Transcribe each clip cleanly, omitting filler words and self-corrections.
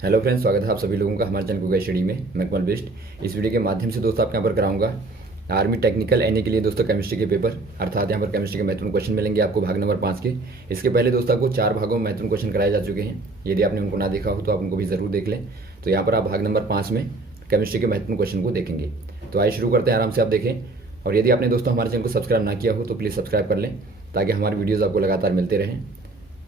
Hello friends, स्वागत है आप सभी लोगों का हमारे चैनल गूगल स्टडी में। मैं कमल बिष्ट। इस वीडियो के माध्यम से दोस्तों आपके यहाँ पर कराऊंगा आर्मी टेक्निकल एनए के लिए दोस्तों केमिस्ट्री के पेपर, अर्थात यहाँ पर केमिस्ट्री के महत्वपूर्ण क्वेश्चन मिलेंगे आपको भाग नंबर 5 के। इसके पहले दोस्तों आपको 4 भागों में महत्वपूर्ण क्वेश्चन कराए जा चुके हैं। यदि आपने उनको ना देखा हो तो आप उनको भी जरूर देख लें। तो यहाँ पर आप भाग नंबर 5 में केमिस्ट्री के महत्वपूर्ण क्वेश्चन को देखेंगे। तो आइए शुरू करते हैं, आराम से आप देखें। और यदि आपने दोस्तों हमारे चैनल को सब्सक्राइब ना किया हो तो प्लीज़ सब्सक्राइब कर लें, ताकि हमारी वीडियोज़ आपको लगातार मिलते रहें।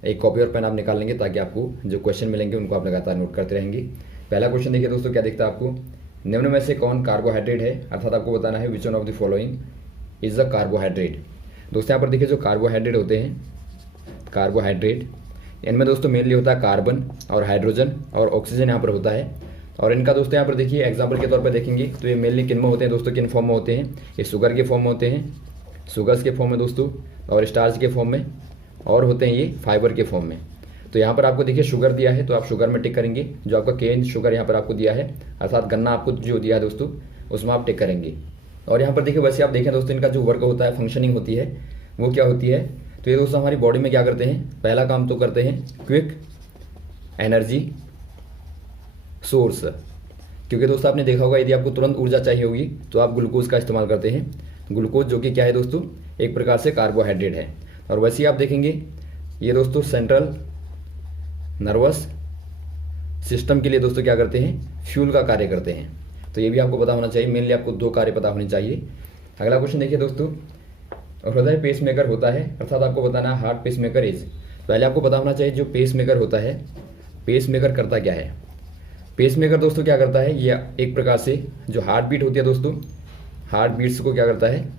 एक कॉपी और पेन आप निकाल लेंगे, ताकि आपको जो क्वेश्चन मिलेंगे उनको आप लगातार नोट करते रहेंगे। पहला क्वेश्चन देखिए दोस्तों, क्या दिखता है आपको। निम्न में से कौन कार्बोहाइड्रेट है, अर्थात आपको बताना है which one of the following is a carbohydrate. दोस्तों यहाँ पर देखिए जो कार्बोहाइड्रेट होते हैं, कार्बोहाइड्रेट इनमें दोस्तों मेनली होता है कार्बन और हाइड्रोजन और ऑक्सीजन यहाँ पर होता है। और इनका दोस्तों यहाँ पर देखिए एग्जाम्पल के तौर पर देखेंगे तो ये मेनली किन में होते हैं दोस्तों, किन फॉर्म में होते हैं। ये शुगर के फॉर्म में होते हैं, शुगर्स के फॉर्म में दोस्तों, और स्टार्च के फॉर्म में, और होते हैं ये फाइबर के फॉर्म में। तो यहाँ पर आपको देखिए शुगर दिया है तो आप शुगर में टिक करेंगे। जो आपका केन शुगर यहाँ पर आपको दिया है, अर्थात गन्ना आपको जो दिया है दोस्तों, उसमें आप टिक करेंगे। और यहाँ पर देखिए वैसे आप देखें दोस्तों, इनका जो वर्क होता है, फंक्शनिंग होती है, वो क्या होती है। तो ये दोस्तों हमारी बॉडी में क्या करते हैं, पहला काम तो करते हैं क्विक एनर्जी सोर्स। क्योंकि दोस्तों आपने देखा होगा, यदि आपको तुरंत ऊर्जा चाहिए होगी तो आप ग्लूकोज का इस्तेमाल करते हैं। ग्लूकोज जो कि क्या है दोस्तों, एक प्रकार से कार्बोहाइड्रेट है। और वैसे ही आप देखेंगे ये दोस्तों सेंट्रल नर्वस सिस्टम के लिए दोस्तों क्या करते हैं, फ्यूल का कार्य करते हैं। तो ये भी आपको पता होना चाहिए, मेनली आपको 2 कार्य पता होने चाहिए। अगला क्वेश्चन देखिए दोस्तों, हृदय पेसमेकर होता है, अर्थात आपको बताना है हार्ट पेसमेकर इज। पहले आपको पता होना चाहिए जो पेसमेकर होता है, पेसमेकर करता क्या है। पेसमेकर दोस्तों क्या करता है, ये एक प्रकार से जो हार्ट बीट होती है दोस्तों, हार्ट बीट्स को क्या करता है,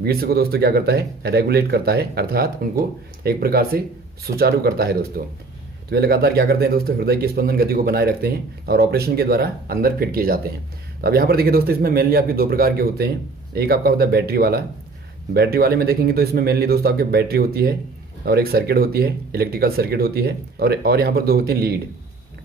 बीट्स को दोस्तों क्या करता है, रेगुलेट करता है, अर्थात उनको एक प्रकार से सुचारू करता है दोस्तों। तो ये लगातार क्या करते हैं दोस्तों, हृदय की स्पंदन गति को बनाए रखते हैं और ऑपरेशन के द्वारा अंदर फिट किए जाते हैं। तो अब यहाँ पर देखिए दोस्तों, इसमें मेनली आपके 2 प्रकार के होते हैं। एक आपका होता है बैटरी वाला। बैटरी वाले में देखेंगे तो इसमें मेनली दोस्तों आपके बैटरी होती है और एक सर्किट होती है, इलेक्ट्रिकल सर्किट होती है, और यहाँ पर 2 होती हैं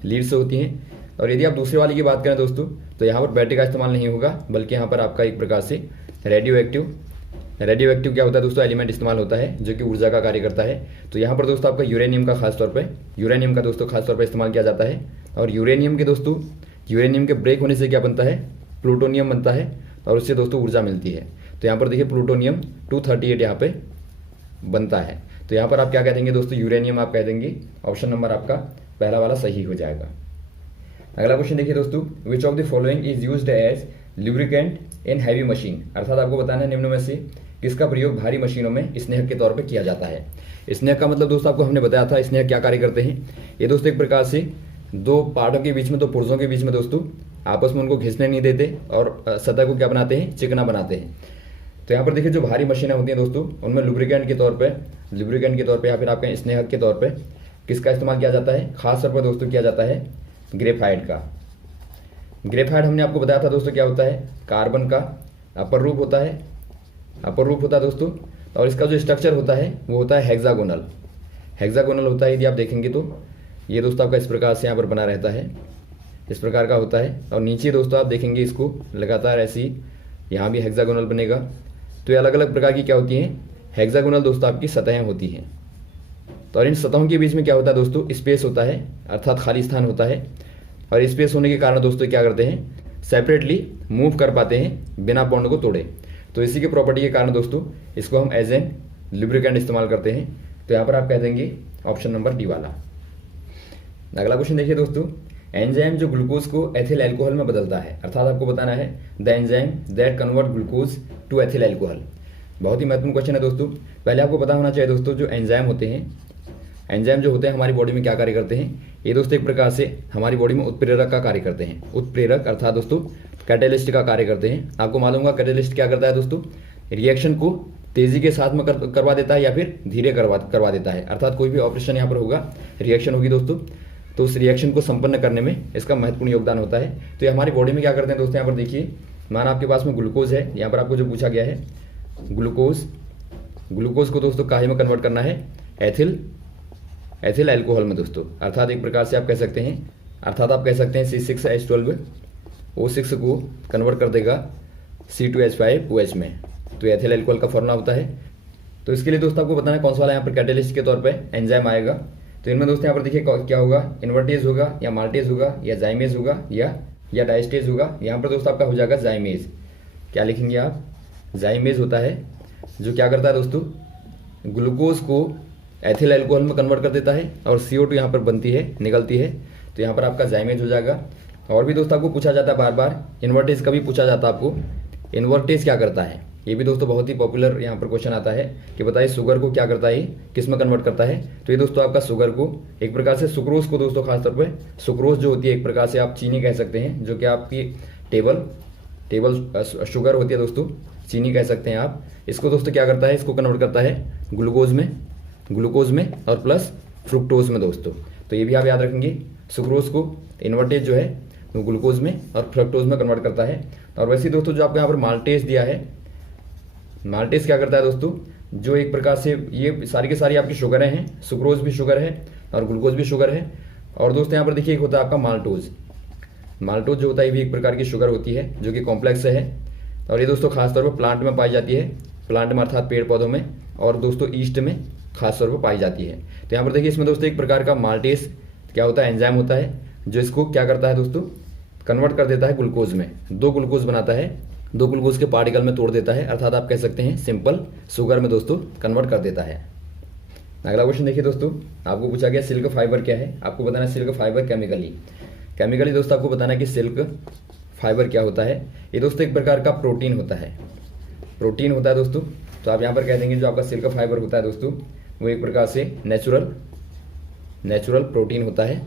लीड से होती हैं। और यदि आप दूसरे वाले की बात करें दोस्तों, तो यहाँ पर बैटरी का इस्तेमाल नहीं होगा, बल्कि यहाँ पर आपका एक प्रकार से रेडियो एक्टिव क्या होता है दोस्तों, एलिमेंट इस्तेमाल होता है, जो कि ऊर्जा का कार्य करता है। तो यहाँ पर दोस्तों आपका यूरेनियम का खासतौर पर इस्तेमाल किया जाता है। और यूरेनियम के ब्रेक होने से क्या बनता है, प्लूटोनियम बनता है, और उससे दोस्तों ऊर्जा मिलती है। तो यहाँ पर देखिए प्लूटोनियम 238 यहाँ पे बनता है। तो यहाँ पर आप क्या कह देंगे दोस्तों, यूरेनियम आप कह देंगे। ऑप्शन नंबर आपका पहला वाला सही हो जाएगा। अगला क्वेश्चन देखिए दोस्तों, which of the following is used as lubricant in heavy machine, अर्थात आपको बताना है निम्न में से किसका प्रयोग भारी मशीनों में स्नेहक के तौर पे किया जाता है। स्नेहक का मतलब दोस्तों आपको हमने बताया था, स्नेहक क्या कार्य करते हैं। ये दोस्तों एक प्रकार से 2 पार्टों के बीच में, 2 पुर्जों के बीच में दोस्तों आपस में उनको घिसने नहीं देते और सतह को क्या बनाते हैं, चिकना बनाते हैं। तो यहाँ पर देखिए जो भारी मशीनें होती हैं दोस्तों, उनमें लुब्रिकेंट के तौर पर या फिर आपके स्नेहक के तौर पर किसका इस्तेमाल किया जाता है, खासतौर पर दोस्तों किया जाता है ग्रेफाइट का। ग्रेफाइट हमने आपको बताया था दोस्तों क्या होता है, कार्बन का अपर रूप होता है दोस्तों। और इसका जो स्ट्रक्चर होता है वो होता है हेक्सागोनल होता है। यदि आप देखेंगे तो ये दोस्तों आपका इस प्रकार से यहाँ पर बना रहता है, इस प्रकार का होता है। और नीचे दोस्तों आप देखेंगे इसको लगातार ऐसी, यहाँ भी हेक्सागोनल बनेगा। तो ये अलग अलग प्रकार की क्या होती हैं, हेक्सागोनल दोस्तों आपकी सतहें होती हैं। तो और इन सतहों के बीच में क्या होता है दोस्तों, स्पेस होता है, अर्थात खाली स्थान होता है। और स्पेस होने के कारण दोस्तों क्या करते हैं, सेपरेटली मूव कर पाते हैं बिना बॉन्ड को तोड़े। तो इसी के प्रॉपर्टी के कारण दोस्तों इसको हम एज एन लुब्रिकेंट इस्तेमाल करते हैं। तो यहाँ पर आप कह देंगे ऑप्शन नंबर डी वाला। अगला क्वेश्चन देखिए दोस्तों, एंजाइम जो ग्लूकोज को एथिल एल्कोहल में बदलता है, अर्थात आपको बताना है the enzyme that convert glucose to ethyl alcohol. बहुत ही महत्वपूर्ण क्वेश्चन है दोस्तों। पहले आपको पता होना चाहिए दोस्तों, जो एंजाइम होते हैं, एंजाइम जो होते हैं हमारी बॉडी में क्या कार्य करते हैं। ये दोस्तों एक प्रकार से हमारी बॉडी में उत्प्रेरक का कार्य करते हैं। उत्प्रेरक अर्थात दोस्तों कैटेलिस्ट का कार्य करते हैं। आपको मालूम होगा कैटेलिस्ट क्या करता है दोस्तों, रिएक्शन को तेजी के साथ में करवा देता है या फिर धीरे करवा देता है। अर्थात कोई भी ऑपरेशन यहाँ पर होगा, रिएक्शन होगी दोस्तों, तो उस रिएक्शन को संपन्न करने में इसका महत्वपूर्ण योगदान होता है। तो ये हमारी बॉडी में क्या करते हैं दोस्तों, यहाँ पर देखिए, माना आपके पास में ग्लूकोज है, यहाँ पर आपको जो पूछा गया है ग्लूकोज को दोस्तों काहे में कन्वर्ट करना है, एथिल एल्कोहल में दोस्तों। अर्थात एक प्रकार से आप कह सकते हैं, C6H12O6 को कन्वर्ट कर देगा C2H5OH में। तो एथिल एल्कोहल का फॉर्मूला होता है। तो इसके लिए दोस्तों आपको बताना है कौन सा वाला यहाँ पर कैटेलिस्ट के तौर पे एंजाइम आएगा। तो इनमें दोस्तों यहाँ पर देखिए क्या होगा, इन्वर्टेज होगा या माल्टेज होगा या जाइमेज होगा या डाइस्टेज होगा। यहाँ पर दोस्तों आपका हो जाएगा जाइमेज। क्या लिखेंगे आप, जाइमेज होता है जो क्या करता है दोस्तों, ग्लूकोज को एथिल अल्कोहल में कन्वर्ट कर देता है और CO2 यहाँ पर बनती है, निकलती है, तो यहाँ पर आपका जाइमेज हो जाएगा। और भी दोस्तों आपको पूछा जाता है बार बार, इन्वर्टेज का भी पूछा जाता है आपको, इन्वर्टेज क्या करता है, ये भी दोस्तों बहुत ही पॉपुलर यहाँ पर क्वेश्चन आता है कि बताइए शुगर को क्या करता है, किस में कन्वर्ट करता है। तो ये दोस्तों आपका शुगर को एक प्रकार से सुक्रोज को दोस्तों खासतौर पर, सुक्रोज जो होती है एक प्रकार से आप चीनी कह सकते हैं, जो कि आपकी टेबल शुगर होती है दोस्तों, चीनी कह सकते हैं आप। इसको दोस्तों क्या करता है, इसको कन्वर्ट करता है ग्लूकोज में और प्लस फ्रुक्टोज में दोस्तों। तो ये भी आप याद रखेंगे, सुक्रोज को इन्वर्टेज जो है वो ग्लूकोज में और फ्रक्टोज में कन्वर्ट करता है। और वैसे दोस्तों जो आपको यहाँ पर माल्टेज दिया है, माल्टेज क्या करता है दोस्तों, जो एक प्रकार से ये सारी की सारी आपकी शुगरें हैं, सुक्रोज भी शुगर है और ग्लूकोज भी शुगर है। और दोस्तों यहाँ पर देखिए एक होता है आपका माल्टोज, माल्टोज जो होता है ये भी एक प्रकार की शुगर होती है जो कि कॉम्प्लेक्स है। और ये दोस्तों खासतौर पर प्लांट में पाई जाती है, प्लांट में अर्थात पेड़ पौधों में, और दोस्तों ईस्ट में खासतौर पर पाई जाती है। तो यहाँ पर देखिए इसमें दोस्तों एक प्रकार का माल्टेज क्या होता है, एंजाइम होता है जो इसको क्या करता है दोस्तों, कन्वर्ट कर देता है ग्लूकोज में, 2 ग्लूकोज बनाता है, 2 ग्लूकोज के पार्टिकल में तोड़ देता है, अर्थात आप कह सकते हैं सिंपल शुगर में दोस्तों कन्वर्ट कर देता है। अगला क्वेश्चन देखिए दोस्तों, आपको पूछा गया सिल्क फाइबर क्या है, आपको बताना है सिल्क फाइबर केमिकली दोस्तों आपको बताना है कि सिल्क फाइबर क्या होता है। ये दोस्तों एक प्रकार का प्रोटीन होता है दोस्तों। तो आप यहाँ पर कह देंगे जो आपका सिल्क फाइबर होता है दोस्तों वो एक प्रकार से नेचुरल प्रोटीन होता है।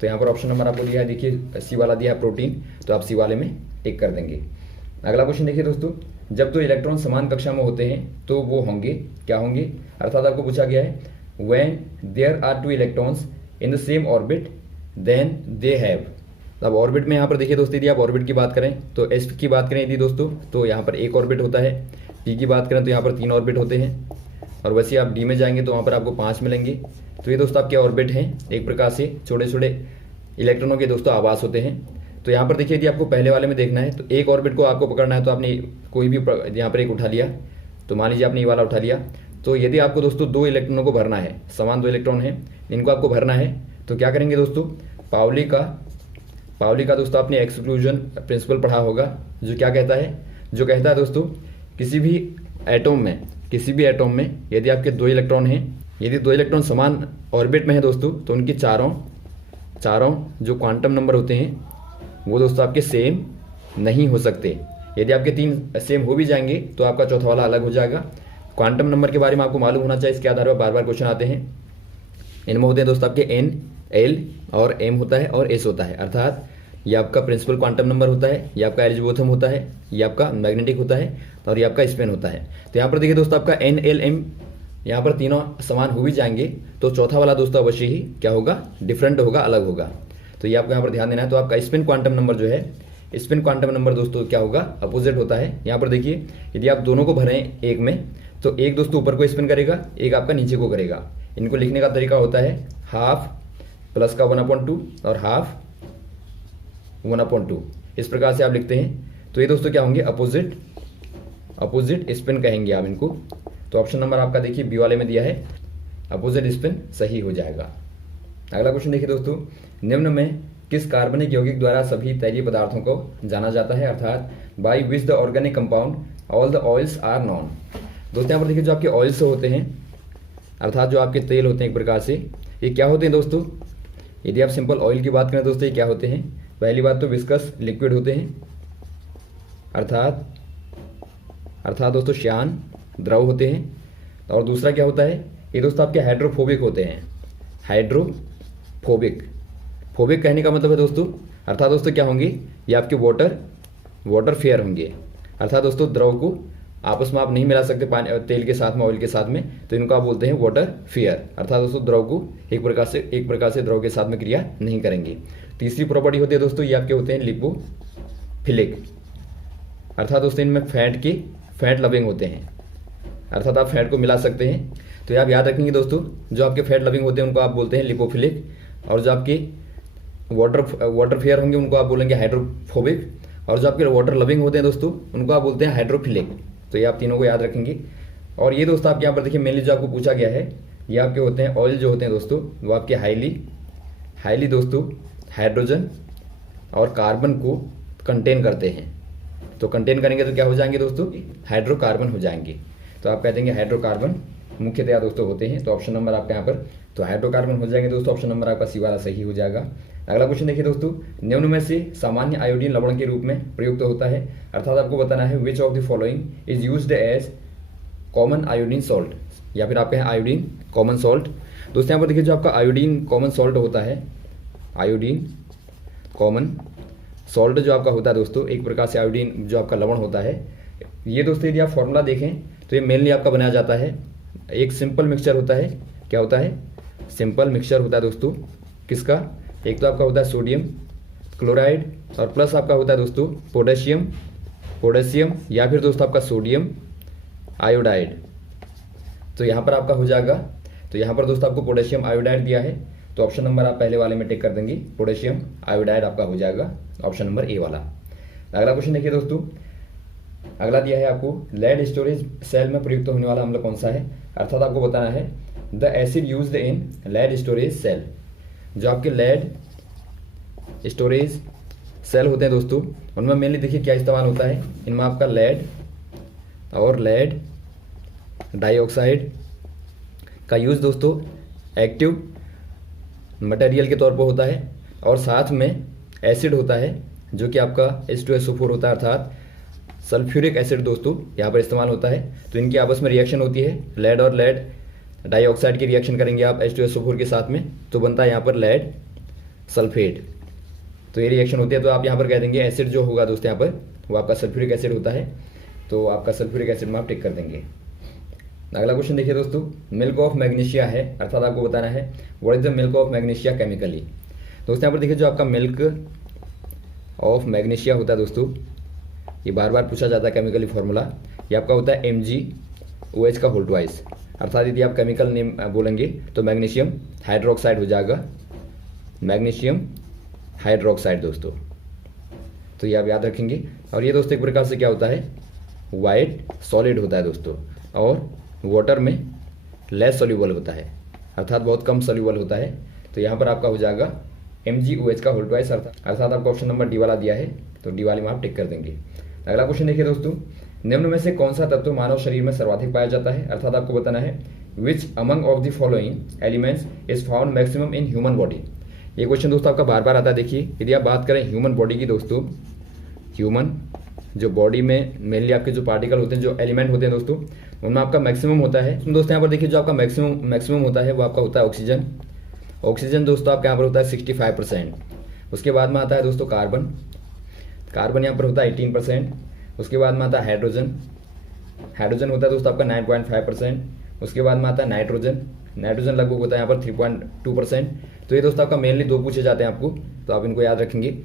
तो यहाँ पर ऑप्शन नंबर आपको दिया है, देखिए सी वाला दिया है प्रोटीन, तो आप सी वाले में टिक कर देंगे। अगला क्वेश्चन देखिए दोस्तों, जब 2 इलेक्ट्रॉन समान कक्षा में होते हैं तो वो होंगे क्या होंगे, अर्थात आपको पूछा गया है when there are 2 electrons in the same orbit then they have. अब ऑर्बिट में यहाँ पर देखिए दोस्तों, यदि आप ऑर्बिट की बात करें तो एस की बात करें यदि दोस्तों तो यहाँ पर 1 ऑर्बिट होता है, पी की बात करें तो यहाँ पर 3 ऑर्बिट होते हैं, और वैसे आप डी में जाएंगे तो वहाँ पर आपको 5 मिलेंगे। तो ये दोस्तों आपके ऑर्बिट हैं, एक प्रकार से छोटे छोटे इलेक्ट्रॉनों के दोस्तों आवास होते हैं। तो यहाँ पर देखिए यदि आपको पहले वाले में देखना है तो 1 ऑर्बिट को आपको पकड़ना है, तो आपने कोई भी यहाँ पर एक उठा लिया, तो मान लीजिए आपने ये वाला उठा लिया। तो यदि आपको दोस्तों 2 इलेक्ट्रॉनों को भरना है, समान 2 इलेक्ट्रॉन हैं, इनको आपको भरना है, तो क्या करेंगे दोस्तों, पाउली का दोस्तों आपने एक्सक्लूजन प्रिंसिपल पढ़ा होगा, जो क्या कहता है, जो कहता है दोस्तों किसी भी एटम में यदि आपके 2 इलेक्ट्रॉन हैं, यदि 2 इलेक्ट्रॉन समान ऑर्बिट में है दोस्तों, तो उनकी चारों जो क्वांटम नंबर होते हैं वो दोस्तों आपके सेम नहीं हो सकते। यदि आपके 3 सेम हो भी जाएंगे तो आपका चौथा वाला अलग हो जाएगा। क्वांटम नंबर के बारे में आपको मालूम होना चाहिए, इसके आधार पर बार बार क्वेश्चन आते हैं। इनमें होते हैं दोस्तों आपके N, L और M होता है और S होता है, अर्थात ये आपका प्रिंसिपल क्वांटम नंबर होता है, ये आपका एरिजोबोथम होता है, ये आपका मैग्नेटिक होता है और ये आपका स्पिन होता है। तो यहाँ पर देखिए दोस्तों आपका N, L, M यहाँ पर तीनों समान हो भी जाएंगे तो चौथा वाला दोस्तों अवश्य ही क्या होगा, डिफरेंट होगा, अलग होगा। तो ये आपको यहाँ पर ध्यान देना है। तो आपका स्पिन क्वांटम नंबर जो है, स्पिन क्वांटम नंबर दोस्तों क्या होगा, अपोजिट होता है। यहाँ पर देखिए यदि आप दोनों को भरें एक में, तो एक दोस्तों ऊपर को स्पिन करेगा, एक आपका नीचे को करेगा। इनको लिखने का तरीका होता है हाफ प्लस का 1/2 और हाफ 1/2, इस प्रकार से आप लिखते हैं। तो ये दोस्तों क्या होंगे, अपोजिट स्पिन कहेंगे आप इनको। तो ऑप्शन नंबर आपका देखिए बी वाले में दिया है, अपोजिट स्पिन सही हो जाएगा। अगला क्वेश्चन देखिए दोस्तों, निम्न में किस कार्बनिक यौगिक द्वारा सभी तैलीय पदार्थों को जाना जाता है, अर्थात by which the organic compound all the oils are known. दोस्तों यहाँ पर देखिए जो आपके ऑयल्स होते हैं, अर्थात जो आपके तेल होते हैं एक प्रकार से, ये क्या होते हैं दोस्तों, यदि आप सिंपल ऑयल की बात करें दोस्तों ये क्या होते हैं। पहली बात तो विस्कस लिक्विड होते हैं, अर्थात दोस्तों श्यान द्रव होते हैं। और दूसरा क्या होता है, ये दोस्तों आपके हाइड्रोफोबिक होते हैं, फोबिक कहने का मतलब है दोस्तों, अर्थात दोस्तों क्या होंगे, ये आपके वाटर फेयर होंगे, अर्थात दोस्तों द्रव को आपस में आप नहीं मिला सकते पानी तेल के साथ में, ऑयल के साथ में, तो इनको आप बोलते हैं वाटर फेयर, अर्थात दोस्तों द्रव को एक प्रकार से द्रव के साथ में क्रिया नहीं करेंगे। तीसरी प्रॉपर्टी होती है दोस्तों, ये आपके होते हैं लिपोफिलिक, अर्थात दोस्तों इनमें फैट लविंग होते हैं, अर्थात आप फैट को मिला सकते हैं। तो ये आप याद रखेंगे दोस्तों, जो आपके फैट लविंग होते हैं उनको आप बोलते हैं लिपोफिलिक, और जो आपके वाटर फेयर होंगे उनको आप बोलेंगे हाइड्रोफोबिक, और जो आपके वाटर लविंग होते हैं दोस्तों उनको आप बोलते हैं हाइड्रोफिलिक। तो ये आप तीनों को याद रखेंगे। और ये दोस्तों आपके यहाँ पर देखिए मेनली जो आपको पूछा गया है ये आपके होते हैं ऑयल जो होते हैं दोस्तों, वो आपके हाईली दोस्तों हाइड्रोजन और कार्बन को कंटेन करते हैं। तो कंटेन करेंगे तो क्या हो जाएंगे दोस्तों, हाइड्रोकार्बन हो जाएंगे। तो आप कह देंगे हाइड्रोकार्बन मुख्यतया दोस्तों होते हैं। तो ऑप्शन नंबर आपका यहाँ पर तो हाइड्रोकार्बन हो जाएंगे दोस्तों, ऑप्शन नंबर आपका सी वाला सही हो जाएगा। अगला क्वेश्चन देखिए दोस्तों, निम्न में से सामान्य आयोडीन लवण के रूप में प्रयुक्त होता है, अर्थात आपको बताना है which of the following is used as common iodine salt, या फिर आपके आयोडीन कॉमन सॉल्ट। दोस्तों यहाँ पर देखिए जो आपका आयोडीन कॉमन सॉल्ट होता है, आयोडीन कॉमन सॉल्ट जो आपका होता है दोस्तों, एक प्रकार से आयोडीन जो आपका लवण होता है, ये दोस्तों यदि आप फॉर्मूला देखें तो ये मेनली आपका बनाया जाता है, एक सिंपल मिक्सचर होता है। क्या होता है, सिंपल मिक्सचर होता है दोस्तों, किसका, एक तो आपका होता है सोडियम क्लोराइड और प्लस आपका होता है दोस्तों पोटेशियम या फिर दोस्तों आपका सोडियम आयोडाइड। तो यहाँ पर आपका हो जाएगा, तो यहाँ पर दोस्तों आपको पोटेशियम आयोडाइड दिया है, तो ऑप्शन नंबर आप पहले वाले में टिक कर देंगे, पोटेशियम आयोडाइड आपका हो जाएगा ऑप्शन नंबर ए वाला। अगला क्वेश्चन देखिए दोस्तों, अगला दिया है आपको लेड स्टोरेज सेल में प्रयुक्त होने वाला अम्ल कौन सा है, अर्थात आपको बताना है the acid used in lead storage cell. जो आपके लेड स्टोरेज सेल होते हैं दोस्तों, उनमें मेनली देखिए क्या इस्तेमाल होता है, इनमें आपका लेड और लेड डाइऑक्साइड का यूज़ दोस्तों एक्टिव मटेरियल के तौर पर होता है, और साथ में एसिड होता है जो कि आपका H2SO4 होता है, अर्थात सल्फ्यूरिक एसिड दोस्तों यहाँ पर इस्तेमाल होता है। तो इनकी आपस में रिएक्शन होती है, लेड और लेड डाइऑक्साइड की रिएक्शन करेंगे आप H2SO4 के साथ में, तो बनता है यहाँ पर लेड सल्फेट। तो ये रिएक्शन होती है, तो आप यहाँ पर कह देंगे एसिड जो होगा दोस्तों यहाँ पर वो आपका सल्फ्यूरिक एसिड होता है, तो आपका सल्फ्यूरिक एसिड में आप टिक कर देंगे। अगला क्वेश्चन देखिए दोस्तों, मिल्क ऑफ मैग्नीशिया है, अर्थात आपको बताना है what is the milk of magnesia chemically. दोस्तों यहाँ पर देखिए जो आपका मिल्क ऑफ मैग्नीशिया होता है दोस्तों, ये बार बार पूछा जाता है केमिकली फार्मूला, ये आपका होता है MgOH का होल ट्वाइस, अर्थात यदि आप केमिकल नेम बोलेंगे तो मैग्नीशियम हाइड्रोक्साइड हो जाएगा, मैग्नीशियम हाइड्रोक्साइड दोस्तों। तो ये आप याद रखेंगे। और ये दोस्तों एक प्रकार से क्या होता है, वाइट सॉलिड होता है दोस्तों, और वाटर में लेस सोल्यूबल होता है, अर्थात बहुत कम सोल्यूबल होता है। तो यहाँ पर आपका हो जाएगा MgOH का होल ट्वाइस, अर्थात आपको ऑप्शन नंबर डी वाला दिया है, तो डी वाले में आप टिक कर देंगे। अगला क्वेश्चन देखिए दोस्तों, निम्न में से कौन सा तत्व मानव शरीर में सर्वाधिक पाया जाता है, अर्थात आपको बताना है which among of the following elements is found maximum in human body. ये क्वेश्चन दोस्तों आपका बार बार आता है। देखिए यदि आप बात करें ह्यूमन बॉडी की दोस्तों, ह्यूमन जो बॉडी में मेनली आपके जो पार्टिकल होते हैं, जो एलिमेंट होते हैं दोस्तों, उनमें आपका मैक्सिमम होता है। दोस्तों यहाँ पर देखिए जो आपका मैक्सिमम होता है वो आपका होता है ऑक्सीजन। ऑक्सीजन दोस्तों आपके यहाँ पर होता है 65%। उसके बाद में आता है दोस्तों कार्बन यहाँ पर होता है 18%। उसके बाद में आता है हाइड्रोजन होता है दोस्तों आपका 9.5%। उसके बाद में आता है नाइट्रोजन लगभग होता है यहाँ पर 3.2%। तो ये दोस्तों आपका मेनली दो पूछे जाते हैं आपको, तो आप इनको याद रखेंगे।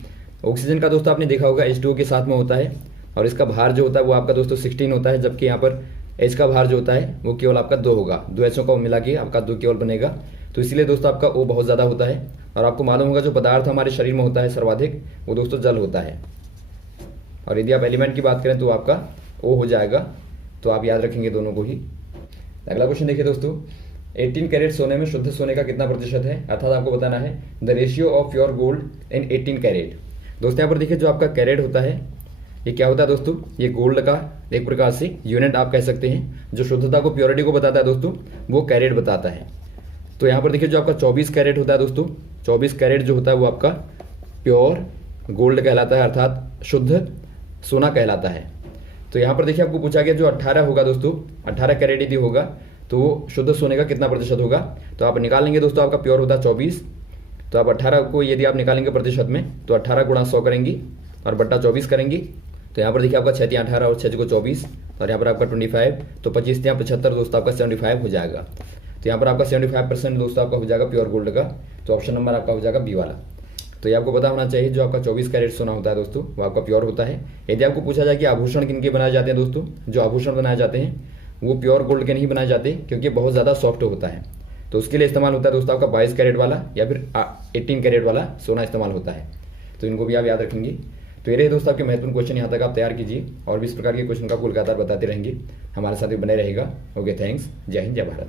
ऑक्सीजन का दोस्तों आपने देखा होगा H2O के साथ में होता है, और इसका भार जो होता है वो आपका दोस्तों 16 होता है, जबकि यहाँ पर H का भार जो होता है वो केवल आपका 2 होगा, 2 H का मिला के आपका 2 केवल बनेगा। तो इसीलिए दोस्तों आपका O बहुत ज़्यादा होता है। और आपको मालूम होगा जो पदार्थ हमारे शरीर में होता है सर्वाधिक, वो दोस्तों जल होता है। और यदि आप एलिमेंट की बात करें तो आपका O हो जाएगा, तो आप याद रखेंगे दोनों को ही। अगला क्वेश्चन देखिए दोस्तों, 18 कैरेट सोने में शुद्ध सोने का कितना प्रतिशत है, अर्थात आपको बताना है the ratio of pure gold in 18 carat. दोस्तों यहाँ पर देखिए जो आपका कैरेट होता है ये क्या होता है दोस्तों, ये गोल्ड का एक प्रकार से यूनिट आप कह सकते हैं। जो शुद्धता को, प्योरिटी को बताता है दोस्तों, वो कैरेट बताता है। तो यहाँ पर देखिए जो आपका 24 कैरेट होता है दोस्तों, 24 कैरेट जो होता है वो आपका प्योर गोल्ड कहलाता है, अर्थात शुद्ध सोना कहलाता है। तो यहाँ पर देखिए आपको पूछा गया जो 18 होगा दोस्तों, 18 कैरेट यदि होगा तो वो शुद्ध सोने का कितना प्रतिशत होगा। तो आप निकाल लेंगे दोस्तों, आपका प्योर होता है 24, तो आप 18 को यदि आप निकालेंगे प्रतिशत में तो 18 गुणा 100 करेंगी और बट्टा 24 करेंगी। तो यहाँ पर देखिए आपका 6 18 और 6 को 24, और यहाँ पर आपका 25, तो 25 यहाँ 75 दोस्तों आपका 75 हो जाएगा। तो यहाँ पर आपका 75% दोस्तों आपका हो जाएगा प्योर गोल्ड का, तो ऑप्शन नंबर आपका हो जाएगा बी वाला। तो ये आपको पता होना चाहिए जो आपका 24 कैरेट सोना होता है दोस्तों वो आपका प्योर होता है। यदि आपको पूछा जाए कि आभूषण किनके बनाए जाते हैं दोस्तों, जो आभूषण बनाए जाते हैं वो प्योर गोल्ड के नहीं बनाए जाते, क्योंकि बहुत ज़्यादा सॉफ्ट होता है। तो उसके लिए इस्तेमाल होता है दोस्तों आपका 22 कैरेट वाला या फिर 18 कैरेट वाला सोना इस्तेमाल होता है। तो इनको भी आप याद रखेंगे। तो ये रहे दोस्तों आपके महत्वपूर्ण क्वेश्चन, यहाँ तक आप तैयार कीजिए और भी इस प्रकार के क्वेश्चन का आपको लगातार बताते रहेंगे, हमारे साथ भी बने रहेगा। ओके, थैंक्स, जय हिंद, जय भारत।